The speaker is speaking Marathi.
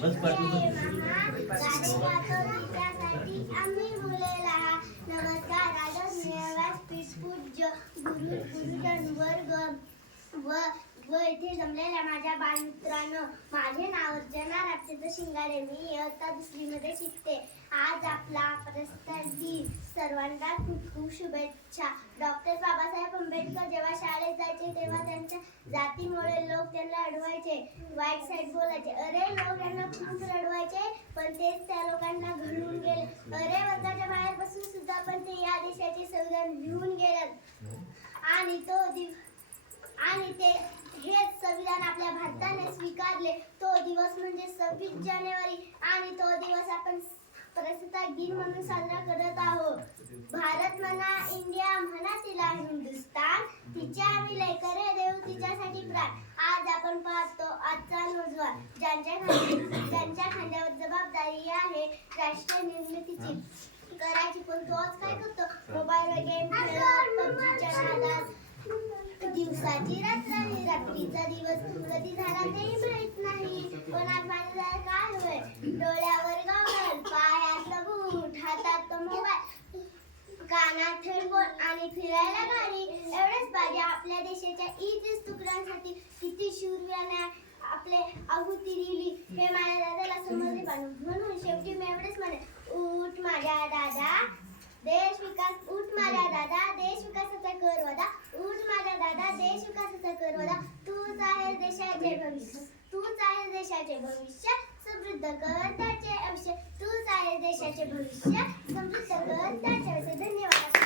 बस पाठवतो. आम्ही मुलेला नमस्कार आदरणीय व्यासपीठ पूज्य गुरुजन वर्ग व इथे जमलेल्या माझ्या बालमित्रांनो, माझे नाव अर्चना रामचंद्र शिंगाडे. मी इयत्ता 2री मध्ये शिकते. आज आपला प्रस्ताव दिन. सर्वांना खूप खूप शुभेच्छा. डॉक्टर बाबासाहेब आंबेडकर जेव्हा शाळेत जायचे तेव्हा त्यांच्या जातीमुळे लोक त्यांना अडवायचे, वाईट साईड बोलायचे. अरे लोक यांना खूप रडवायचे, पण तेच त्या लोकांना घडून गेले. अरे वर्गाच्या बाहेर बसून सुद्धा पण ते या देशाचे संविधान लिहून गेले आणि ते हेच संविधान आपल्या भारताने स्वीकारले. तो दिवस म्हणजे 26 जानेवारी आणि तो दिवस आपण प्रजासत्ताक दिन म्हणून साजरा करत आहोत. भारत म्हणा, इंडिया म्हणा, तिला हिंदुस्तान, तिच्या विलय करे देव तिच्यासाठी प्राण. आज आपण पाहतो आजचा नौजवान ज्यांच्या खांद्यावर जबाबदारी आहे राष्ट्र निर्मितीची करायची, पण तो आज काय करतो? मोबाईलवर गेम खेळत, पबजीच्या नादात दिवसाची रात्र, रात्रीचा दिवस कधी झाला तेही माहित नाही. पण आज माझ्या काय होय? डोळ्यावर गॉगल, पायात बूट, हातात मोबाईल, कानात हेडफोन आणि फिरायला गाडी. एवढेच पाहिजे. आपल्या देशाच्या 30 तुकड्यांसाठी किती शूरवीरांनी आपले आहुती दिली हे माझ्या दादाला समजले पाहिजे. म्हणून शेवटी मी एवढेच म्हणे, उठ माझ्या दादा देश विकास, उठ माझ्या दादा देश विकासाचा कर वदा, उठ माझ्या दादा देश विकासाचा कर वदा. तूच आहेस देशाचे भविष्य, तूच आहेस देशाचे भविष्य, समृद्ध कर त्याचे आयुष्य. तूच आहेस देशाचे भविष्य, समृद्ध कर त्याचे आयुष्य. धन्यवाद.